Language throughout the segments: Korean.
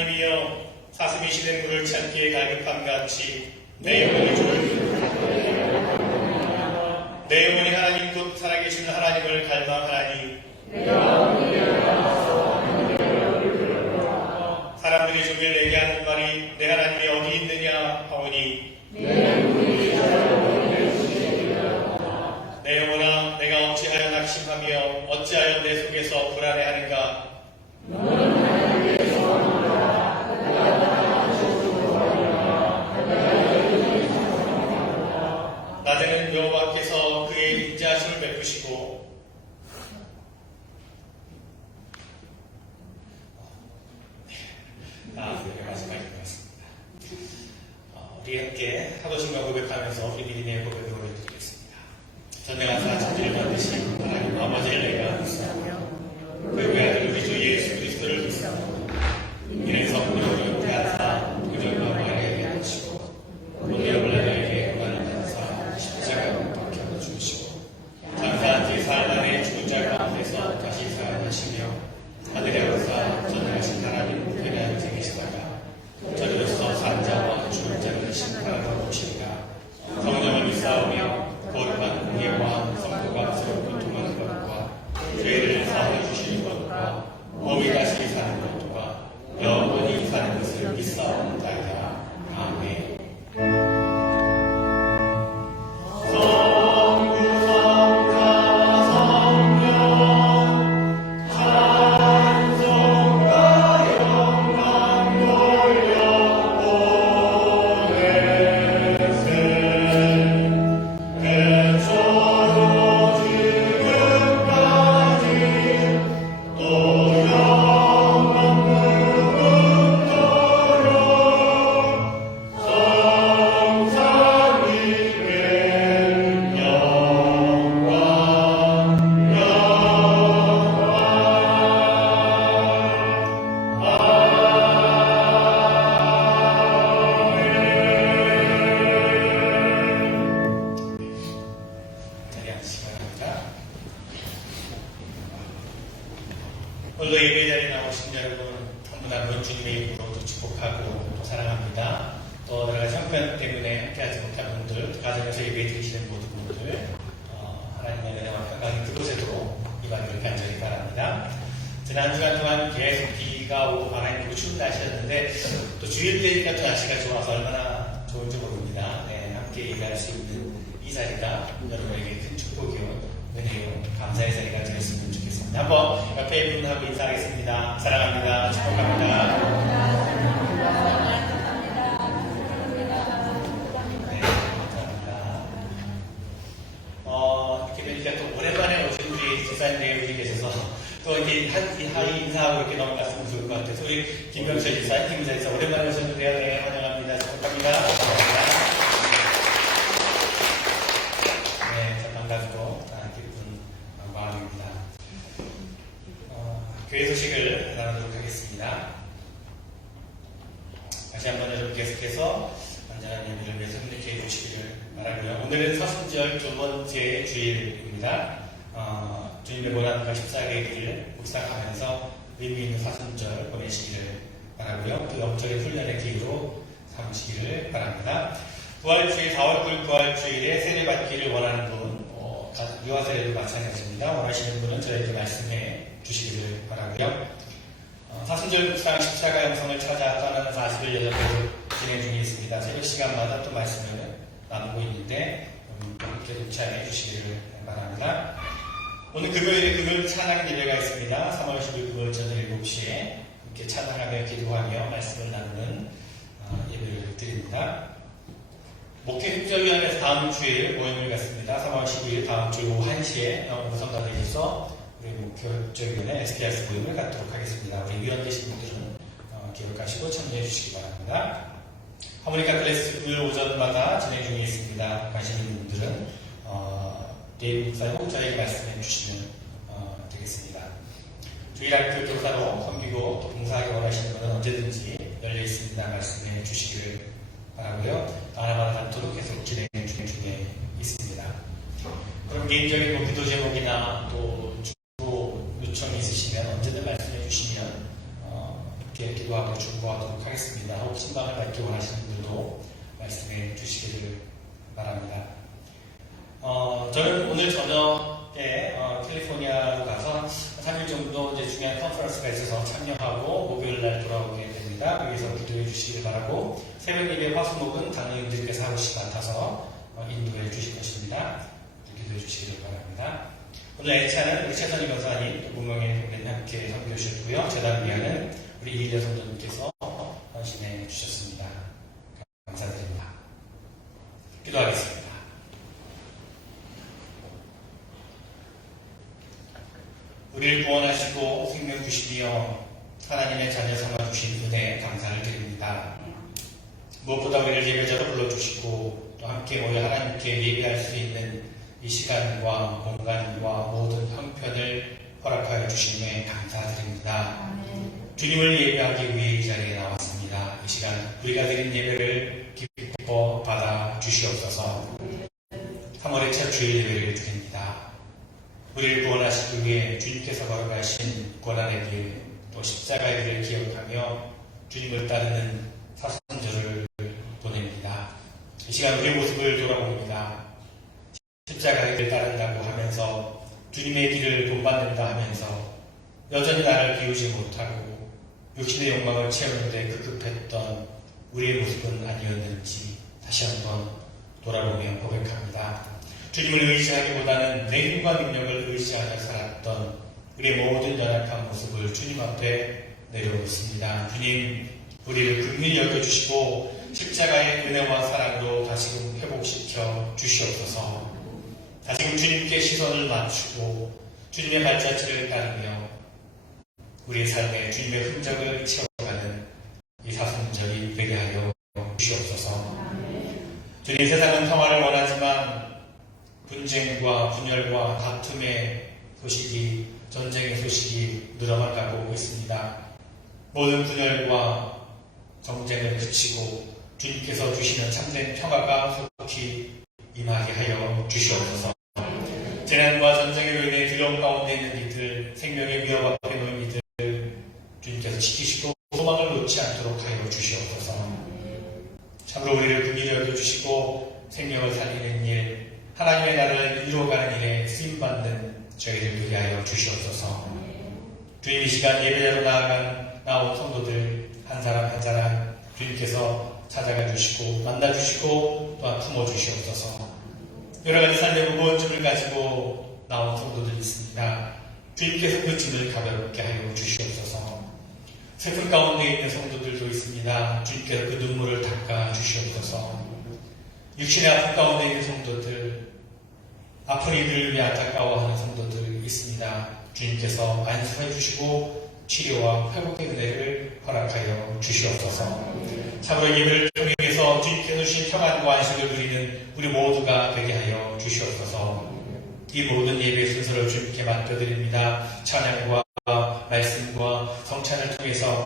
하나님이여 사슴이 시된 물을 참기에 갈급함같이 내 영혼이 내 영혼이 하나님 곧 살아계신 하나님을 갈망하나니 사람들이 종일 내게 하는 말이 내 하나님이 어디 있느냐 하오니 내 영혼아 내가 어찌하여 낙심하며 어찌하여 내 속에서 불안해하는가. 낮에는 여호와께서 그의 인자하심을 베푸시고 마지막인 것 같습니다. 우리 함께 사도신경 고백하면서 우리 믿음의 고백을 올려드리겠습니다. 전능한 사천지를 만드신 하나님 아버지를 내가 믿사오며 그의 외아들 우리 주 예수 그리스도를 믿사오며 이는 성령으로 잉태하사 부정과 마리아에게 하시고 본디오 빌라도에게 고난을 십자가로 박혀 죽으시고 장사한 지 사흘 만에 죽은 자 가운데서 다시 살아나시며 하늘에 오르사 전능하신 하나님 우편에 생기시다가 저리로서 산 자와 죽은 자를 심판하러 오시리라. 성령을 믿사오며 거룩한 공예와 성도가 서로 고통하는 것과 죄를 사하여 주시는 것과 몸이 다시 사는 것과 영원히 사는 것을 믿사옵나이다. 아멘. 오늘도 예배 자리에 나오신 여러분 한 분 한 분 주님의 이름으로 또 축복하고 또 사랑합니다. 또 여러 가지 형편 때문에 함께하지 못한 분들, 가정에서 예배 드리시는 모든 분들 하나님의 은혜와 평강이 그곳에도 임하기를 간절히 바랍니다. 지난 주간 동안 계속 비가 오고 바람이 불고 추운 날씨였는데 또 주일 때니까 또 날씨가 좋아서 얼마나 좋은지 모릅니다. 네, 함께 예배할 수 있는 이 자리가 여러분에게 큰 축복이요 은혜요 감사의 자리가 되었으면 좋겠습니다. 한번 옆에 분하고 인사하겠습니다. 사랑합니다. 축복합니다. 네, 감사합니다. 이렇게 되니까 또 오랜만에 오신 우리 집사님들이 우리 계셔서 또 이렇게 하이 인사하고 이렇게 넘어갔으면 좋을 것 같아서 우리 김병철 집사님 인사해서 오랜만에 오셨는데요. 네, 환영합니다. 축복합니다. 교회 소식을 나누도록 하겠습니다. 다시 한번 여러분 계속해서 안전한 예배를 위해서 힘들게 해주시기를 바라고요. 오늘은 사순절 두 번째 주일입니다. 주님의 고난과 십자가의 길을 묵상하면서 의미 있는 사순절 보내시기를 바라고요. 그 영적인 훈련의 기회로 삼으시기를 바랍니다. 부활주일 4월 9일 부활주일에 세례받기를 원하는 분, 유아세례도 마찬가지입니다. 원하시는 분은 저에게 말씀해 주시기를 바라고요. 사순절 묵상 십자가 영성을 찾아 떠나는 40일 8개 진행 중에 있습니다. 새벽 시간마다 또 말씀을 나누고 있는데 함께 동참해 주시기를 바랍니다. 오늘 금요일에 금요일 찬양 예배가 있습니다. 3월 10일 금요일 저녁 7시에 함께 찬양하며 기도하며 말씀을 나누는 예배를 드립니다. 목회협조위원회에서 다음 주에 모임을 갖습니다. 3월 12일 다음 주 오후 1시에 영어구성단에서 우리 목회협조위원회 STS 모임을 갖도록 하겠습니다. 우리 위원 되신 분들은 기억하시고 참여해 주시기 바랍니다. 하모니카 클래스 금요일 오전마다 진행 중에 있습니다. 가시는 분들은 내일 목사님 꼭 저에게 말씀해 주시면 되겠습니다. 주일학교 교사로 섬기고 또 봉사하기 원하시는 분은 언제든지 열려 있습니다. 말씀해 주시기를 바라고요. 하나마다 단토록 계속 진행 중에 있습니다. 그럼 개인적인 기도 제목이나 또 주고 요청이 있으시면 언제든 말씀해 주시면 이렇게 기도하고 중보하고 기도하도록 하겠습니다. 혹시 신방을 받기 원하시는 분들도 말씀해 주시기를 바랍니다. 저는 오늘 저녁에 캘리포니아로 가서 3일 정도 이제 중요한 컨퍼런스가 있어서 참여하고 목요일날 돌아오게 됩니다. 여기서 기도해 주시길 바라고, 새벽 예배 화수목은 강의님들께서 하고 싶지 않아서 인도해 주실 것입니다. 기도해 주시길 바랍니다. 오늘 애차는 우리 최선희 변사님, 문명의 동네님 함께 선교해 주셨고요. 재단 위안은 우리 이일여 성도님께서 헌신해 주셨습니다. 감사드립니다. 기도하겠습니다. 우리를 구원하시고 생명 주시며 하나님의 자녀 삼아 주신 은혜에 감사를 드립니다. 무엇보다 우리를 예배자로 불러주시고 또 함께 모여 하나님께 예배할 수 있는 이 시간과 공간과 모든 형편을 허락하여 주심에 감사드립니다. 주님을 예배하기 위해 이 자리에 나왔습니다. 이 시간 우리가 드린 예배를 기뻐 받아 주시옵소서. 3월의 첫 주일 예배를 드립니다. 우리를 구원하시기 위해 주님께서 걸어가신 고난의 길, 또 십자가의 길을 기억하며 주님을 따르는 사순절을 보냅니다. 이 시간 우리의 모습을 돌아봅니다. 십자가의 길을 따른다고 하면서, 주님의 길을 본받는다 하면서 여전히 나를 비우지 못하고 육신의 영광을 채우는 데 급급했던 우리의 모습은 아니었는지 다시 한번 돌아보며 고백합니다. 주님을 의지하기보다는 내 힘과 능력을 의지하며 살았던 우리의 모든 연약한 모습을 주님 앞에 내려놓습니다. 주님, 우리를 긍휼히 여겨주시고 십자가의 은혜와 사랑으로 다시금 회복시켜 주시옵소서. 다시금 주님께 시선을 맞추고 주님의 발자취를 따르며 우리의 삶에 주님의 흔적을 채워가는 이 사순절이 되게 하여 주시옵소서. 주님, 세상은 평화를 원하지만 분쟁과 분열과 다툼의 소식이, 전쟁의 소식이 늘어만 가고 있습니다. 모든 분열과 정쟁을 그치고 주님께서 주시는 참된 평화가 속히 임하게 하여 주시옵소서. 재난과 전쟁으로 인해 두려움 가운데 있는 이들, 생명의 위협 앞에 놓인 이들 주님께서 지키시고 소망을 놓지 않도록 하여 주시옵소서. 참으로 우리를 긍휼히 여겨주시고 생명을 살리는 일, 하나님의 나라를 이루어가는 일에 쓰임받는 저희를 되게 하여 주시옵소서. 주님, 이 시간 예배자로 나온 성도들 한 사람 한 사람 주님께서 찾아가 주시고 만나 주시고 또한 품어 주시옵소서. 여러 가지 삶의 무거운 짐을 가지고 나온 성도들이 있습니다. 주님께서 그 짐을 가볍게 하여 주시옵소서. 슬픔 가운데 있는 성도들도 있습니다. 주님께서 그 눈물을 닦아 주시옵소서. 육신의 아픔 가운데 있는 성도들, 아픈 이들을 위해 안타까워하는 성도들이 있습니다. 주님께서 안수해 주시고 치료와 회복의 은혜를 허락하여 주시옵소서. 참으로 예배를 통해서 주님께서 주신 평안과 안식을 누리는 우리 모두가 되게 하여 주시옵소서. 이 모든 예배의 순서를 주님께 맡겨드립니다. 찬양과 말씀과 성찬을 통해서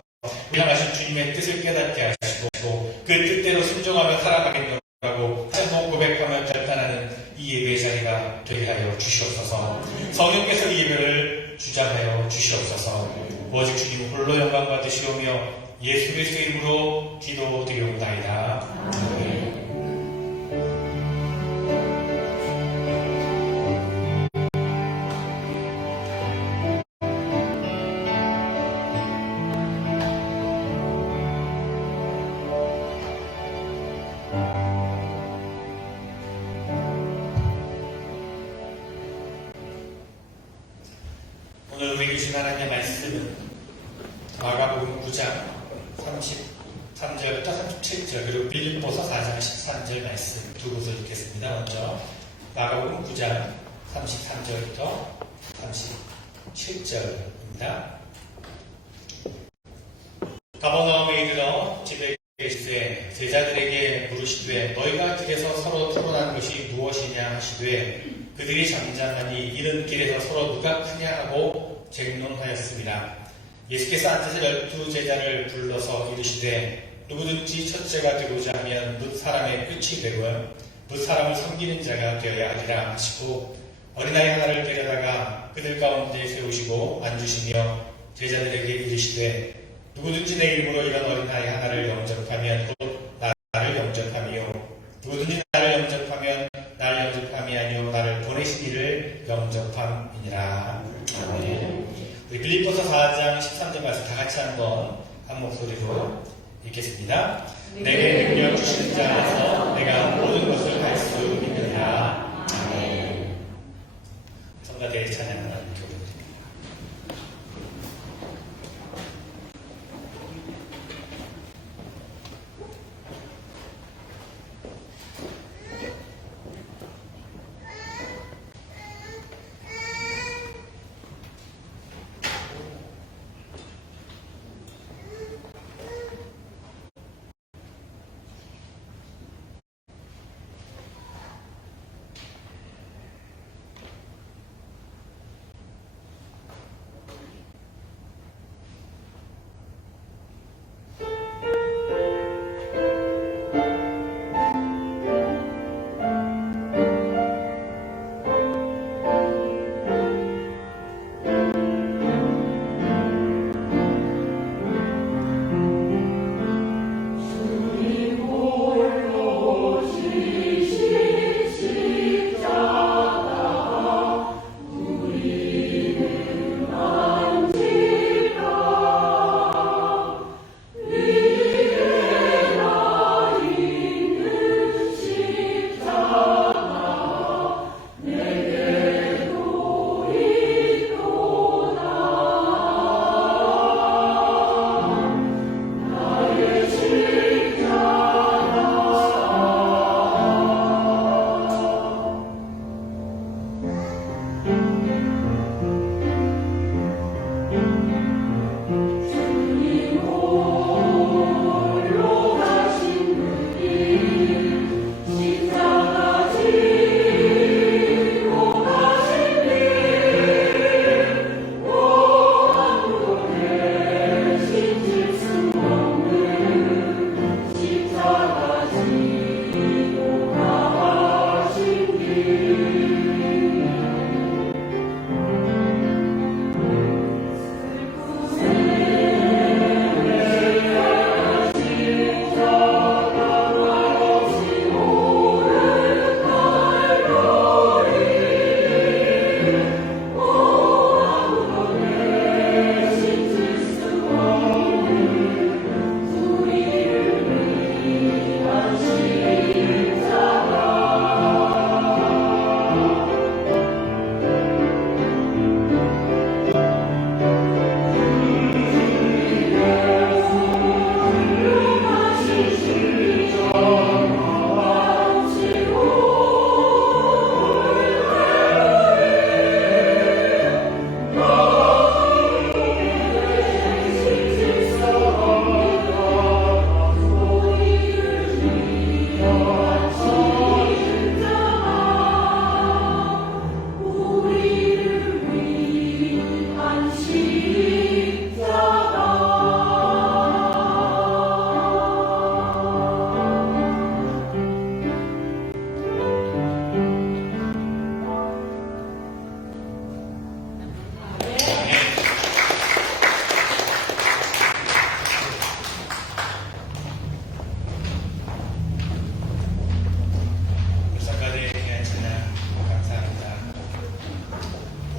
우리 향하신 주님의 뜻을 깨닫게 하시고 그 뜻대로 순종하며 살아가겠노라고 한번 고백하며 결단하는 이 예배의 자리가 되게 하여 주시옵소서. 성령께서 이 예배를 주장하여 주시옵소서. 오직 주님 홀로 영광 받으시오며 예수 그리스도의 이름으로 기도드리옵나이다. 아멘. 오늘 우리에게 주신 하나님의 말씀은 마가복음 9장 33절부터 37절 그리고 빌립보서 4장 13절 말씀 두 곳을 읽겠습니다. 먼저 마가복음 9장 33절부터 37절입니다. 가버나움에 이르러 집에 계시되 제자들에게 물으시되 너희가 길에서 서로 토론하는 것이 무엇이냐 하시되 그들이 잠잠하니 이른 길에서 서로 누가 크냐 하고 쟁론하였습니다. 예수께서 앉아서 12 제자를 불러서 이르시되 누구든지 첫째가 되고자 하면 뭇 사람의 끝이 되고 뭇 사람을 섬기는 자가 되어야 하리라 하시고 어린아이 하나를 데려다가 그들 가운데 세우시고 앉으시며 제자들에게 이르시되 누구든지 내 이름으로 이런 어린아이 하나를 영접하면 곧 나를 영접하며 누구든지 나를 영접하면 나를 영접함이 아니요 나를 보내신 이를 영접함이니라. 아멘. 우리 빌립보서 4장 13절 말씀 다 같이 한번 한 목소리로 읽겠습니다. 내게 능력 주시는 자 안에서 내가 모든 것을 할 수 있느니라. 아멘. 성가대의 찬양을 드립니다.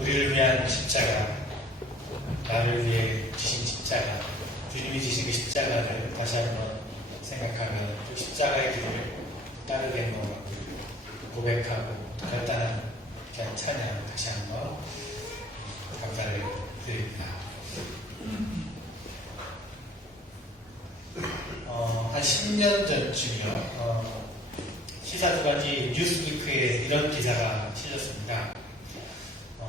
우리를 위한 십자가, 나를 위해 지신 십자가, 주님이 지신 그 십자가를 다시 한번 생각하면 그 십자가의 길을 따르겠노 고백하고 간단한 찬양 다시 한번 감사를 드립니다. 한 10년 전쯤이요. 시사 두 가지 뉴스위크에 이런 기사가 실렸습니다.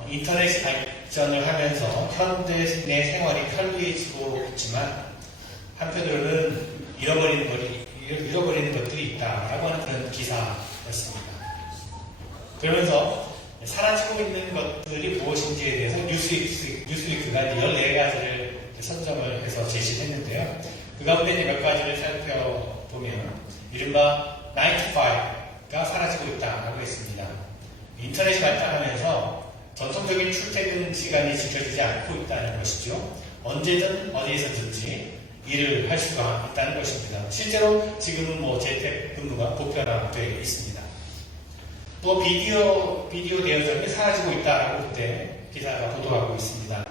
인터넷 발전을 하면서 현대인의 생활이 편리해지고 있지만 한편으로는 잃어버리는 것들이 있다라고 하는 그런 기사였습니다. 그러면서 사라지고 있는 것들이 무엇인지에 대해서 뉴스위크가 14가지를 선정을 해서 제시했는데요. 그 가운데 몇 가지를 살펴보면 이른바 9to5가 사라지고 있다고 했습니다. 인터넷이 발달하면서 전통적인 출퇴근 시간이 지켜지지 않고 있다는 것이죠. 언제든 어디에서든지 일을 할 수가 있다는 것입니다. 실제로 지금은 재택근무가 보편화되어 있습니다. 또 비디오 대여점이 사라지고 있다라고 그때 기사가 보도하고 있습니다.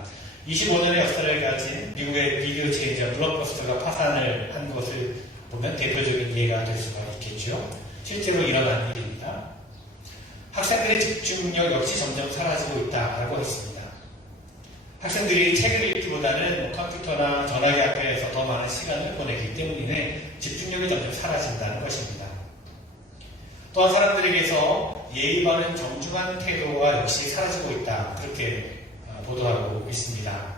25년의 역사를 가진 미국의 비디오 체인점 블록버스터가 파산을 한 것을 보면 대표적인 예가 될 수가 있겠죠. 실제로 일어난 일입니다. 학생들의 집중력 역시 점점 사라지고 있다라고 했습니다. 학생들이 책을 읽기보다는 컴퓨터나 전화기 앞에서 더 많은 시간을 보내기 때문에 집중력이 점점 사라진다는 것입니다. 또한 사람들에게서 예의 바른 정중한 태도가 역시 사라지고 있다. 그렇게 보도하고 있습니다.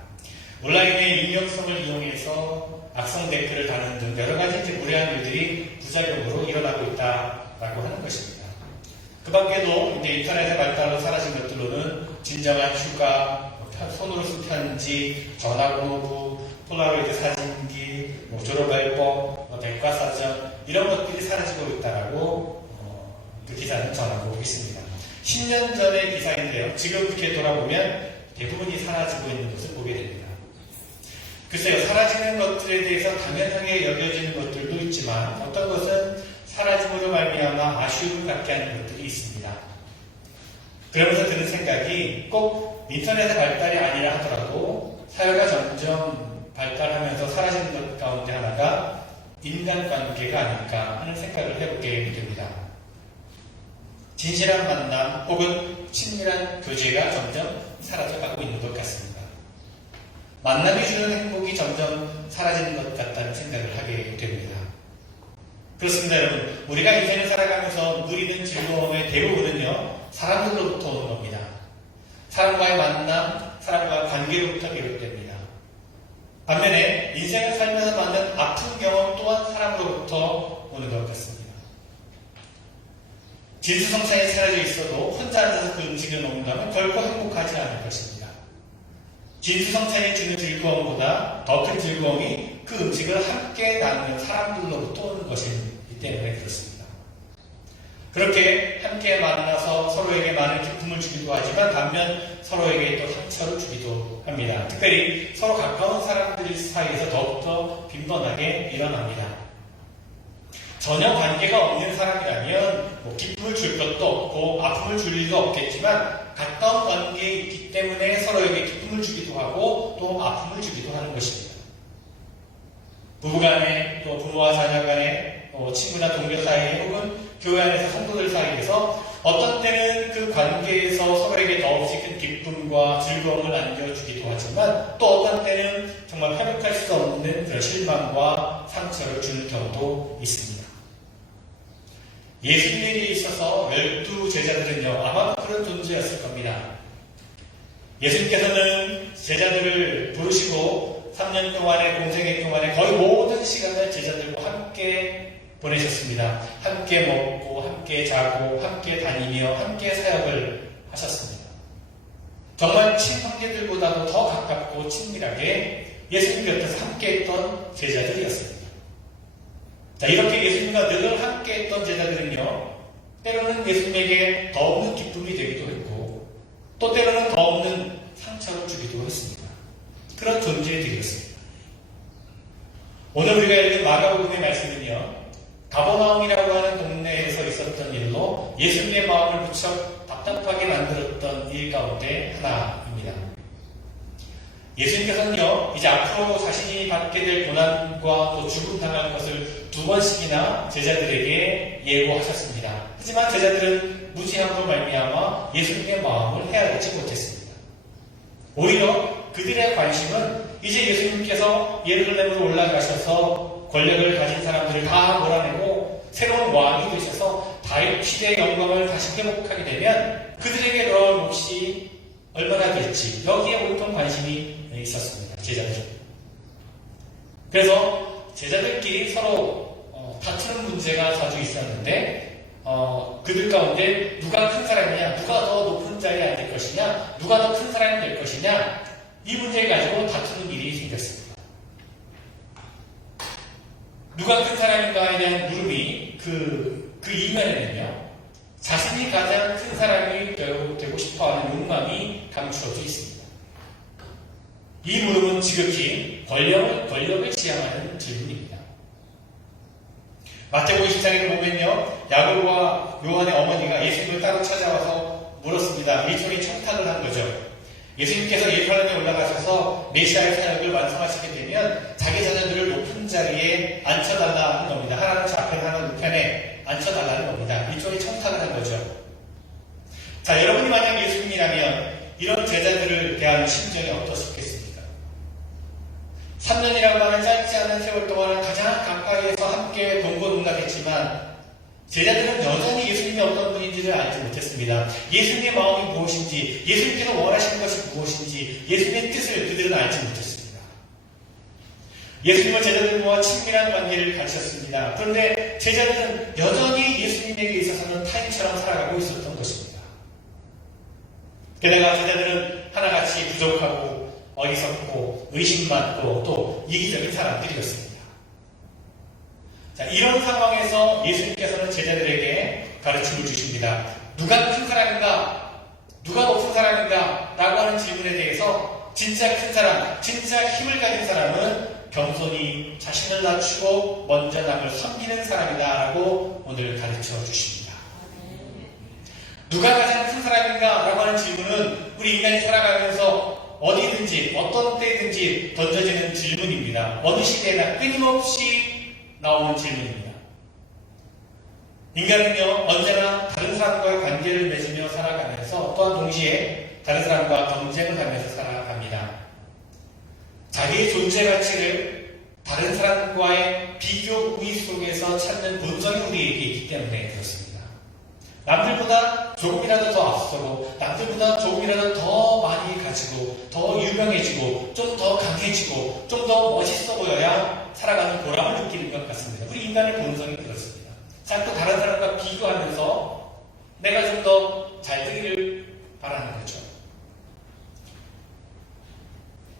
온라인의 익명성을 이용해서 악성 댓글을 다는 등 여러 가지 무례한 일들이 부작용으로 일어나고 있다라고 하는 것입니다. 그 밖에도 이제 인터넷의 발달로 사라진 것들로는 진정한 휴가, 손으로 쓴 편지, 전화번호부, 폴라로이드 사진기, 졸업 앨범, 백과사전 이런 것들이 사라지고 있다라고 그 기사는 전하고 있습니다. 10년 전의 기사인데요. 지금 이렇게 돌아보면 대부분이 사라지고 있는 것을 보게 됩니다. 글쎄요, 사라지는 것들에 대해서 당연하게 여겨지는 것들도 있지만 어떤 것은 사라짐으로 말미암아 아쉬움을 갖게 하는 것들이 있습니다. 그러면서 드는 생각이 꼭 인터넷의 발달이 아니라 하더라도 사회가 점점 발달하면서 사라지는 것 가운데 하나가 인간관계가 아닐까 하는 생각을 해보게 됩니다. 진실한 만남 혹은 친밀한 교제가 점점 사라져가고 있는 것 같습니다. 만남이 주는 행복이 점점 사라지는 것 같다는 생각을 하게 됩니다. 그렇습니다, 여러분. 우리가 인생을 살아가면서 누리는 즐거움의 대부분은요, 사람들로부터 오는 겁니다. 사람과의 만남, 사람과의 관계로부터 비롯됩니다. 반면에 인생을 살면서 만난 아픈 경험 또한 사람으로부터 오는 것 같습니다. 진수성찬이 사라져 있어도 혼자 앉아서 그 음식을 먹는다면 결코 행복하지 않을 것입니다. 진수성찬이 주는 즐거움보다 더 큰 즐거움이 그 음식을 함께 나누는 사람들로부터 오는 것이기 때문에 그렇습니다. 그렇게 함께 만나서 서로에게 많은 기쁨을 주기도 하지만 반면 서로에게 또 상처를 주기도 합니다. 특별히 서로 가까운 사람들 사이에서 더욱더 빈번하게 일어납니다. 전혀 관계가 없는 사람이라면 기쁨을 줄 것도 없고 아픔을 줄 일도 없겠지만 가까운 관계에 있기 때문에 서로에게 기쁨을 주기도 하고 또 아픔을 주기도 하는 것입니다. 부부간에 또 부모와 자녀간에 친구나 동료 사이에 혹은 교회 안에서 성도들 사이에서 어떤 때는 그 관계에서 서로에게 더없이 큰 기쁨과 즐거움을 안겨주기도 하지만 또 어떤 때는 정말 회복할 수 없는 그런 실망과 상처를 주는 경우도 있습니다. 예수님에게 있어서 12제자들은요, 아마 그런 존재였을 겁니다. 예수님께서는 제자들을 부르시고 3년 동안의 공생애 동안에 거의 모든 시간을 제자들과 함께 보내셨습니다. 함께 먹고, 함께 자고, 함께 다니며, 함께 사역을 하셨습니다. 정말 친형제들보다도 더 가깝고 친밀하게 예수님 곁에서 함께 했던 제자들이었습니다. 자, 이렇게 예수님과 늘 함께 했던 제자들은요, 때로는 예수님에게 더 없는 기쁨이 되기도 했고, 또 때로는 더 없는 상처를 주기도 했습니다. 그런 존재들이었습니다. 오늘 우리가 읽은 마가복음의 말씀은요, 가버나움이라고 하는 동네에서 있었던 일로 예수님의 마음을 무척 답답하게 만들었던 일 가운데 하나입니다. 예수님께서는요, 이제 앞으로 자신이 받게 될 고난과 또 죽음 당할 것을 2번씩이나 제자들에게 예고하셨습니다. 하지만 제자들은 무지함으로 말미암아 예수님의 마음을 헤아리지 못했습니다. 오히려 그들의 관심은 이제 예수님께서 예루살렘으로 올라가셔서 권력을 가진 사람들을 다 몰아내고 새로운 왕이 되셔서 다윗 시대의 영광을 다시 회복하게 되면 그들에게 돌아올 몫이 얼마나 될지 여기에 온통 관심이 있었습니다. 제자들. 그래서 제자들끼리 서로 다투는 문제가 자주 있었는데 그들 가운데 누가 큰 사람이냐, 누가 더 높은 자리에 앉을 것이냐, 누가 더 큰 사람이 될 것이냐, 이 문제를 가지고 다투는 일이 생겼습니다. 누가 큰 사람인가에 대한 물음이 그 이면에는요, 자신이 가장 큰 사람이 되고 싶어하는 욕망이 감추어져 있습니다. 이 물음은 지극히 권력을 지향하는 질문입니다. 마태복음 24장에 보면요, 야고보와 요한의 어머니가 예수님을 따로 찾아와서 물었습니다. 일종의 청탁을 한 거죠. 예수님께서 예루살렘에 올라가셔서 메시아의 사역을 완성하시게 되면 자기 자녀들을 높은 자리에 앉혀달라는 겁니다. 하나님 좌편에 하나님 우편에 앉혀달라는 겁니다. 일종의 청탁을 한 거죠. 자, 여러분이 만약 예수님이라면 이런 제자들을 대하는 심정이 어떠셨겠습니까? 3년이라고 하는 짧지 않은 세월 동안 가장 가까이에서 함께 동고동락했지만 제자들은 여전히 예수님이 어떤 분인지를 알지 못했습니다. 예수님의 마음이 무엇인지, 예수님께서 원하시는 것이 무엇인지, 예수님의 뜻을 그들은 알지 못했습니다. 예수님은 제자들과 친밀한 관계를 가지셨습니다. 그런데 제자들은 여전히 예수님에게 있어서는 타인처럼 살아가고 있었던 것입니다. 게다가 제자들은 하나같이 부족하고 어리석고 의심 많고 또 이기적인 사람들이었습니다. 자, 이런 상황에서 예수님께서는 제자들에게 가르침을 주십니다. 누가 큰 사람인가? 누가 높은 사람인가? 라고 하는 질문에 대해서 진짜 큰 사람, 진짜 힘을 가진 사람은 겸손히 자신을 낮추고 먼저 남을 섬기는 사람이다 라고 오늘 가르쳐 주십니다. 누가 가장 큰 사람인가? 라고 하는 질문은 우리 인간이 살아가면서 어디든지 어떤 때든지 던져지는 질문입니다. 어느 시대나 끊임없이 나오는 질문입니다. 인간은요, 언제나 다른 사람과의 관계를 맺으며 살아가면서 또한 동시에 다른 사람과 경쟁을 하면서 살아갑니다. 자기의 존재 가치를 다른 사람과의 비교 우위 속에서 찾는 본성이 우리에게 있기 때문에 그렇습니다. 남들보다 조금이라도 더 앞서고 남들보다 조금이라도 더 많이 가지고 더 유명해지고 좀 더 강해지고 좀 더 멋있어 보여야 살아가는 보람을 느끼는 것 같습니다. 우리 인간의 본성이 그렇습니다. 자꾸 다른 사람과 비교하면서 내가 좀 더 잘 되기를 바라는 거죠.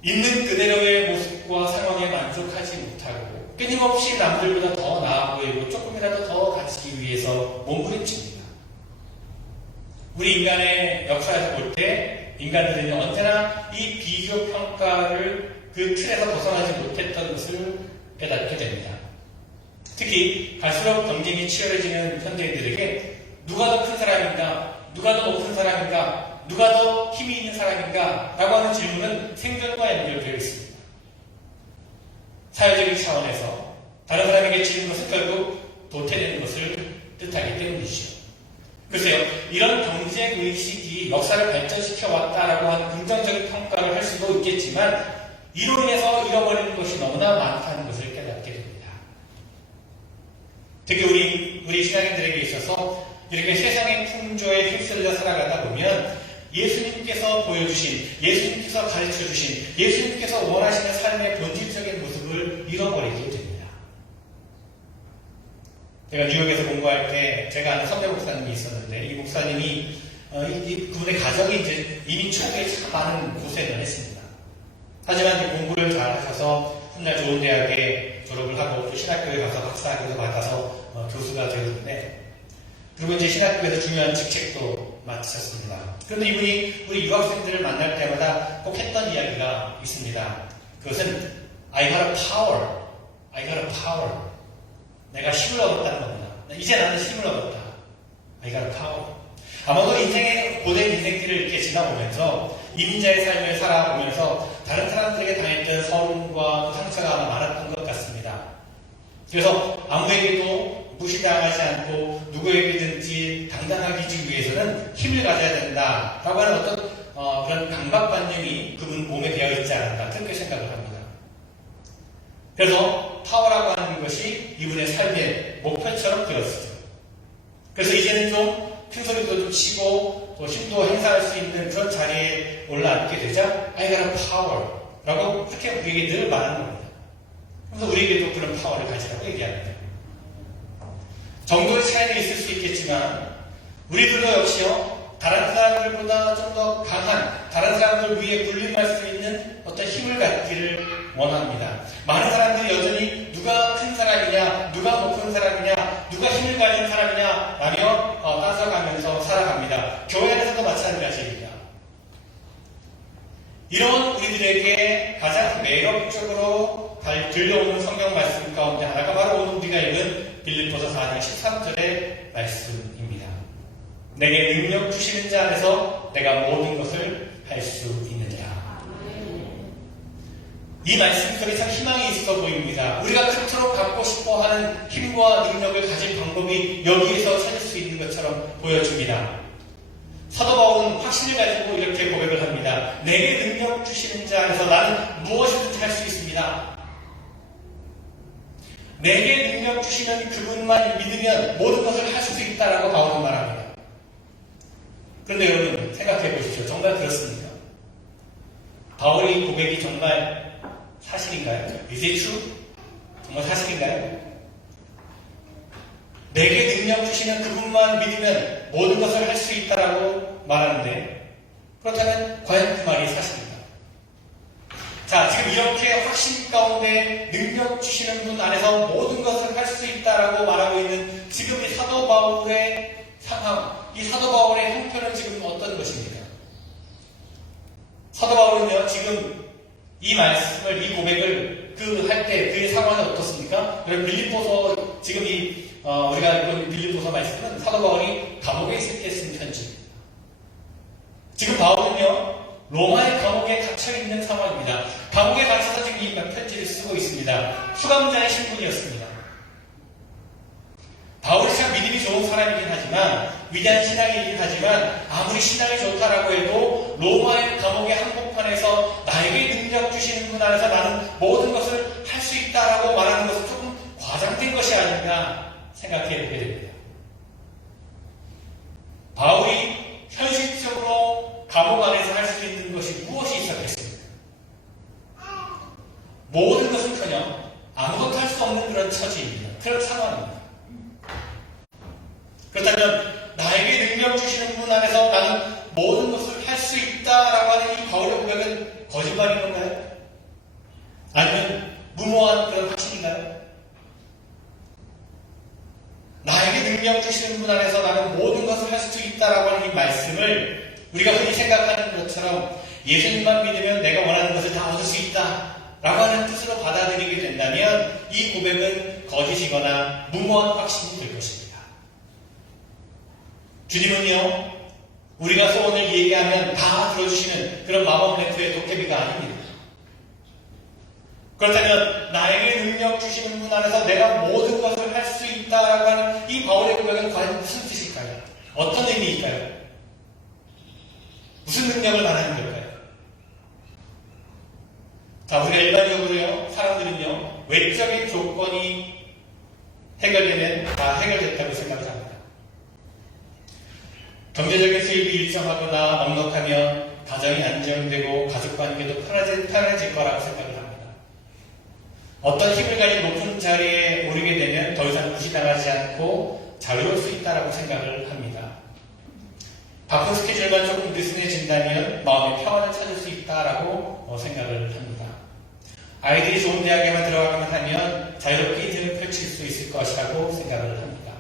있는 그대로의 모습과 상황에 만족하지 못하고 끊임없이 남들보다 더 나아 보이고 조금이라도 더 가지기 위해서 몸부림칩니다. 우리 인간의 역사에서 볼 때 인간들은 언제나 이 비교 평가를 그 틀에서 벗어나지 못했던 것을 깨닫게 됩니다. 특히 갈수록 경쟁이 치열해지는 현대인들에게 누가 더 큰 사람인가, 누가 더 높은 사람인가, 누가 더 힘이 있는 사람인가 라고 하는 질문은 생존과 연결되어 있습니다. 사회적인 차원에서 다른 사람에게 지는 것은 결국 도태되는 것을 뜻하기 때문이죠. 글쎄요, 이런 경쟁의식이 역사를 발전시켜 왔다라고 하는 긍정적인 평가를 할 수도 있겠지만 이로 인해서 잃어버리는 것이 너무나 많다는 것을 깨닫게 됩니다. 특히 우리 신앙인들에게 있어서 이렇게 세상의 풍조에 휩쓸려 살아가다 보면 예수님께서 보여주신, 예수님께서 가르쳐주신, 예수님께서 원하시는 삶의 본질적인 모습을 잃어버리게 됩니다. 제가 뉴욕에서 공부할 때 제가 아는 선배 목사님이 있었는데 이 목사님이 그분의 가정이 이제 이민 초기에 참 많은 고생을 했습니다. 하지만 공부를 잘 하셔서 훗날 좋은 대학에 졸업을 하고 또 신학교에 가서 박사학위도 받아서 교수가 되었는데 그리고 이제 신학교에서 중요한 직책도 맡으셨습니다. 그런데 이분이 우리 유학생들을 만날 때마다 꼭 했던 이야기가 있습니다. 그것은 I got a power. I got a power. 내가 힘을 얻었다는 겁니다. 이제 나는 힘을 얻었다. I got a power. 아마도 인생의 고된 인생길을 이렇게 지나오면서 이민자의 삶을 살아오면서 다른 사람들에게 당했던 서름과 상처가 아마 많았던 것 같습니다. 그래서 아무에게도 무시당하지 않고 누구에게든지 당당하게 지기 위해서는 힘을 가져야 된다라고 하는 어떤 그런 강박관념이 그분 몸에 배어있지 않았나 그렇게 생각을 합니다. 그래서 파워라고 하는 것이 이분의 삶의 목표처럼 되었어요. 그래서 이제는 좀 큰 소리도 좀 치고 또 힘도 행사할 수 있는 그런 자리에 올라앉게 되자 I got a power 라고 그렇게 우리에게 늘 말하는 겁니다. 그래서 우리에게도 그런 파워를 가지라고 얘기합니다. 정도의 차이는 있을 수 있겠지만 우리들도 역시요 다른 사람들보다 좀 더 강한 다른 사람들 위에 군림할 수 있는 어떤 힘을 갖기를 원합니다. 많은 사람들이 여전히 누가 큰 사람이냐, 누가 높은 사람이냐, 누가 힘을 가진 사람이냐 라며 따져가면서 살아갑니다. 교회 안에서도 마찬가지입니다. 이런 우리들에게 가장 매력적으로 들려오는 성경 말씀 가운데 하나가 바로 오늘 우리가 읽은 빌립보서 4장 13절의 말씀입니다. 내게 능력 주시는 자 안에서 내가 모든 것을 할 수 있느니라. 이 말씀 속에 참 희망이 있어 보입니다. 우리가 그토록 갖고 싶어하는 힘과 능력을 가진 방법이 여기에서 찾을 수 있는 것처럼 보여집니다. 사도 바울은 확신을 가지고 이렇게 고백을 합니다. 내게 능력 주시는 자 안에서 나는 무엇이든지 할 수 있습니다. 내게 능력 주시는 그분만 믿으면 모든 것을 할 수 있다라고 바울은 말합니다. 그런데 여러분 생각해 보십시오. 정말 그렇습니까? 바울의 고백이 정말 사실인가요? Is it true? 정말 사실인가요? 내게 능력 주시는 그분만 믿으면 모든 것을 할 수 있다라고 말하는데 그렇다면 과연 그 말이 사실인가? 자, 지금 이렇게 확신 가운데 능력 주시는 분 안에서 모든 것을 할 수 있다라고 말하고 있는 지금 이 사도 바울의 상황, 이 사도 바울의 형편은 지금 어떤 것입니까? 사도 바울은요, 지금 이 말씀을, 이 고백을 할 때 그의 상황은 어떻습니까? 빌립보서, 지금 우리가 읽은 빌립보서 말씀은 사도 바울이 감옥에 있을 때 쓴 편지입니다. 지금 바울은요, 로마의 감옥에 갇혀있는 상황입니다. 감옥에 갇혀서 지금 이 편지를 쓰고 있습니다. 수감자의 신분이었습니다. 바울이 참 믿음이 좋은 사람이긴 하지만, 위대한 신앙이긴 하지만, 아무리 신앙이 좋다라고 해도 로마의 감옥의 한복판에서 나에게 능력 주시는 분 안에서 나는 모든 것을 할 수 있다라고 말하는 것은 조금 과장된 것이 아닌가 생각해 보게 됩니다. 바울이 현실적으로 감옥 안에서 할 수 있는 것이 무엇이 있었겠습니까? 모든 것은커녕 아무것도 할 수 없는 그런 처지입니다. 그런 상황입니다. 그렇다면 나에게 능력 주시는 분 안에서 나는 모든 것을 할 수 있다라고 하는 이 바울의 고백은 거짓말인 건가요? 아니면 무모한 그런 확신인가요? 나에게 능력 주시는 분 안에서 나는 모든 것을 할 수 있다라고 하는 이 말씀을 우리가 흔히 생각하는 것처럼 예수님만 믿으면 내가 원하는 것을 다 얻을 수 있다라고 하는 뜻으로 받아들이게 된다면 이 고백은 거짓이거나 무모한 확신이 될 것입니다. 주님은요, 우리가 소원을 얘기하면 다 들어주시는 그런 마법 래프의 도깨비가 아닙니다. 그렇다면 나에게 능력 주시는 분 안에서 내가 모든 것을 할 수 있다라고 하는 이 바울의 고백은 과연 무슨 뜻일까요? 어떤 의미일까요? 무슨 능력을 말하는 걸까요? 자, 우리가 일반적으로요, 사람들은요, 외적인 조건이 해결되면 다 해결됐다고 생각을 합니다. 경제적인 수입이 일정하거나 넉넉하면 가정이 안정되고 가족관계도 편해질 거라고 생각을 합니다. 어떤 힘을 가진 높은 자리에 오르게 되면 더 이상 무시당하지 않고 자유로울 수 있다고 생각을 합니다. 바쁜 스케줄만 조금 느슨해진다면 마음의 평안을 찾을 수 있다고 생각을 합니다. 아이들이 좋은 대학에만 들어가기만 하면 자유롭게 인생을 펼칠 수 있을 것이라고 생각을 합니다.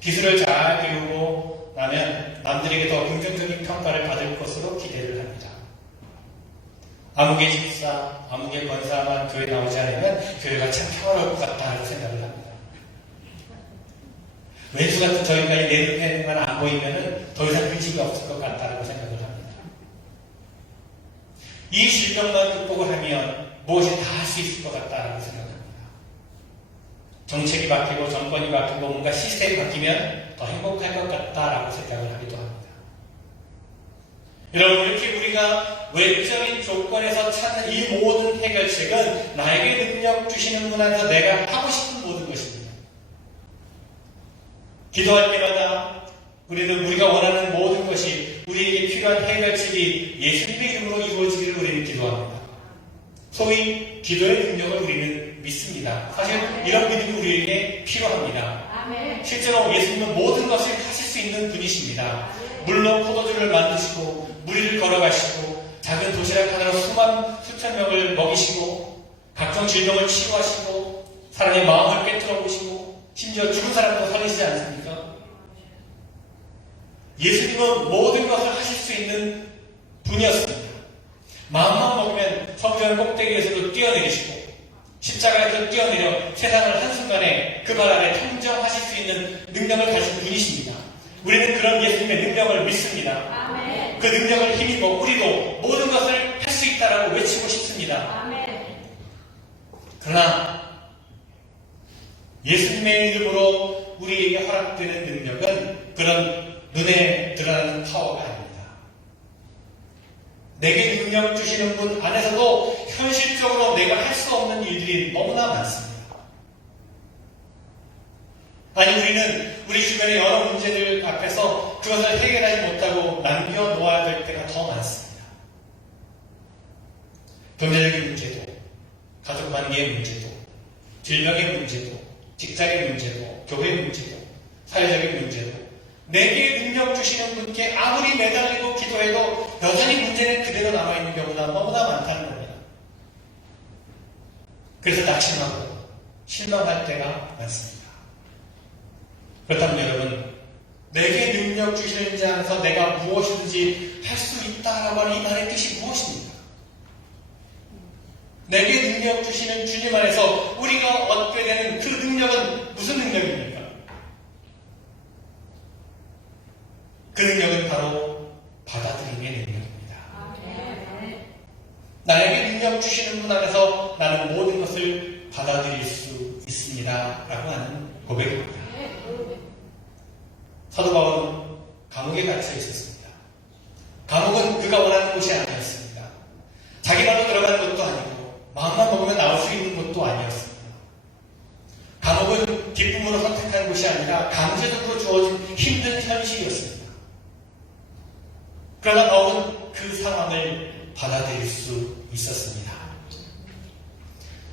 기술을 잘 배우고 나면 남들에게 더 긍정적인 평가를 받을 것으로 기대를 합니다. 아무개 집사, 아무개 권사만 교회 나오지 않으면 교회가 참 평화로울 것 같다고 생각을 합니다. 왼수 같은 저 인간이 내 눈에만 안 보이면 더 이상 근심이 없을 것 같다고 생각을 합니다. 이 질병만 극복을 하면 무엇이 다 할 수 있을 것 같다고 생각합니다. 정책이 바뀌고 정권이 바뀌고 뭔가 시스템이 바뀌면 더 행복할 것 같다라고 생각을 하기도 합니다. 여러분, 이렇게 우리가 외적인 조건에서 찾는 이 모든 해결책은 나에게 능력 주시는 분 안에서 내가 하고 싶은 모든 것입니다. 기도할 때마다 우리가 원하는 모든 것이 우리에게 필요한 해결책이 예수님의 이름으로 이루어지기를 우리는 기도합니다. 소위 기도의 능력을 우리는 믿습니다. 사실 이런 믿음이 우리에게 필요합니다. 실제로 예수님은 모든 것을 하실 수 있는 분이십니다. 물로 포도주를 만드시고 무리를 걸어가시고 작은 도시락 하나로 수천 명을 먹이시고 각종 질병을 치유하시고 사람의 마음을 꿰뚫어 보시고 심지어 죽은 사람도 살리시지 않습니까? 예수님은 모든 것을 하실 수 있는 분이었습니다. 마음만 먹으면 성전 꼭대기에서도 뛰어내리시고 십자가에서 뛰어내려 세상을 한순간에 그 발 아래 평정하실 수 있는 능력을 가진 분이십니다. 우리는 그런 예수님의 능력을 믿습니다. 아멘. 그 능력을 힘입어 우리도 모든 것을 할 수 있다라고 외치고 싶습니다. 아멘. 그러나 예수님의 이름으로 우리에게 허락되는 능력은 그런 눈에 드러나는 파워가 아닙니다. 내게 능력 주시는 분 안에서도 현실적으로 내가 할 수 없는 일들이 너무나 많습니다. 아니, 우리는 우리 주변의 여러 문제들 앞에서 그것을 해결하지 못하고 남겨놓아야 될 때가 더 많습니다. 경제적인 문제도, 가족관계의 문제도, 질병의 문제도, 직장의 문제도, 교회 문제도, 사회적인 문제도, 내게 능력 주시는 분께 아무리 매달리고 기도해도 여전히 문제는 그대로 남아있는 경우가 너무나 많다는 겁니다. 그래서 낙심하고 실망할 때가 많습니다. 그렇다면 여러분, 내게 능력 주시는 자 안에서 내가 무엇이든지 할 수 있다라고 하는 이 말의 뜻이 무엇입니까? 내게 능력 주시는 주님 안에서 우리가 얻게 되는 그 능력은 무슨 능력입니까? 그 능력은 바로 받아들임의 능력입니다. 나에게 능력 주시는 분 안에서 나는 모든 것을 받아들일 수 있습니다. 라고 하는 고백입니다. 사도 바울은 감옥에 갇혀 있었습니다. 감옥은 그가 원하는 곳이 아니었습니다. 자기 말로 들어가는 것도 아니고 마음만 먹으면 나올 수 있는 곳도 아니었습니다. 감옥은 기쁨으로 선택한 곳이 아니라 강제적으로 주어진 힘든 현실이었습니다. 그러나 바울은 그 상황을 받아들일 수 있었습니다.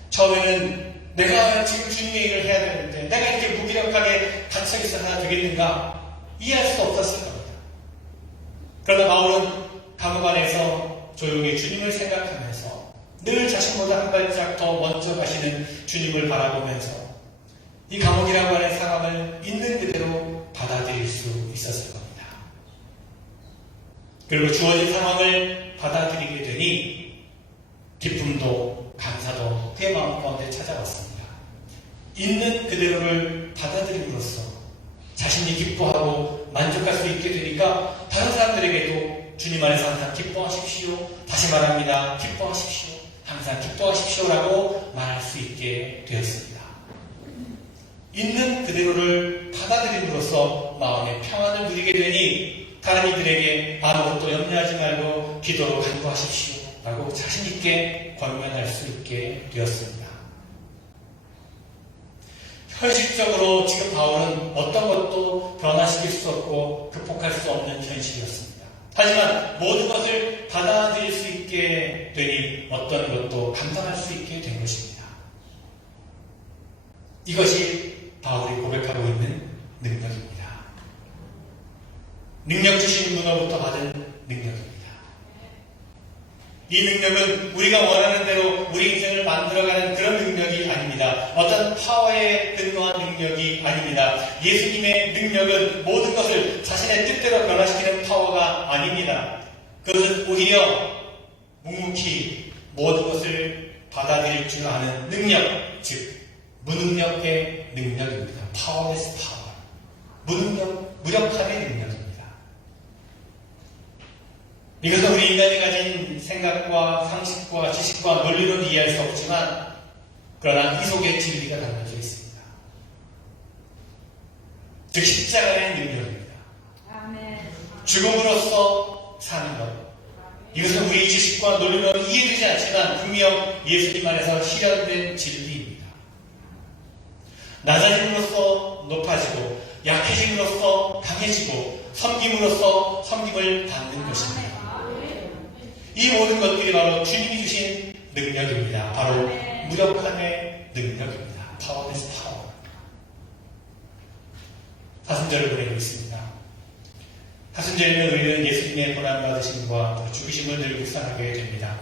처음에는 내가 지금 주님의 일을 해야 되는데 내가 이렇게 무기력하게 갇혀있어야 되겠는가 이해할 수 없었을 겁니다. 그러나 바울은 감옥 안에서 조용히 주님을 생각하면서 늘 자신보다 한 발짝 더 먼저 가시는 주님을 바라보면서 이 감옥이라고 하는 상황을 있는 그대로 받아들일 수 있었을 겁니다. 그리고 주어진 상황을 받아들이게 되니 기쁨도 감사도 그의 마음 가운데 찾아왔습니다. 있는 그대로를 받아들임으로써 자신이 기뻐하고 만족할 수 있게 되니까 다른 사람들에게도 주님 안에서 항상 기뻐하십시오. 다시 말합니다. 기뻐하십시오. 항상 기뻐하십시오라고 말할 수 있게 되었습니다. 있는 그대로를 받아들임으로써 마음의 평안을 누리게 되니 다른 이들에게 아무것도 염려하지 말고 기도로 간구하십시오 라고 자신있게 권면할 수 있게 되었습니다. 현실적으로 지금 바울은 어떤 것도 변화시킬 수 없고 극복할 수 없는 현실이었습니다. 하지만 모든 것을 받아들일 수 있게 되니 어떤 것도 감당할 수 있게 된 것입니다. 이것이 바울이 고백하고 있는 능력입니다. 능력 주신 분으로부터 받은 능력입니다. 이 능력은 우리가 원하는 대로 우리 인생을 만들어가는 그런 능력이 아닙니다. 어떤 파워에 근거한 능력이 아닙니다. 예수님의 능력은 모든 것을 자신의 뜻대로 변화시키는 파워가 아닙니다. 그것은 오히려 묵묵히 모든 것을 받아들일 줄 아는 능력, 즉 무능력의 능력입니다. 파워레스 파워. 무력함의 능력입니다. 이것은 우리 인간이 가진 생각과 상식과 지식과 논리로는 이해할 수 없지만 그러나 이 속에 진리가 담겨져 있습니다. 즉 십자가의 능력입니다. 죽음으로써 사는 것. 이것은 우리 지식과 논리로는 이해되지 않지만 분명 예수님 안에서 실현된 진리입니다. 낮아짐으로써 높아지고 약해짐으로써 강해지고 섬김으로써 섬김을 받는 것입니다. 이 모든 것들이 바로 주님이 주신 능력입니다. 바로 무력함의 능력입니다. 파워레스 파워. 사순절을 보내고 있습니다. 사순절에는 우리는 예수님의 고난받으심과 죽으심을 늘 묵상하게 됩니다.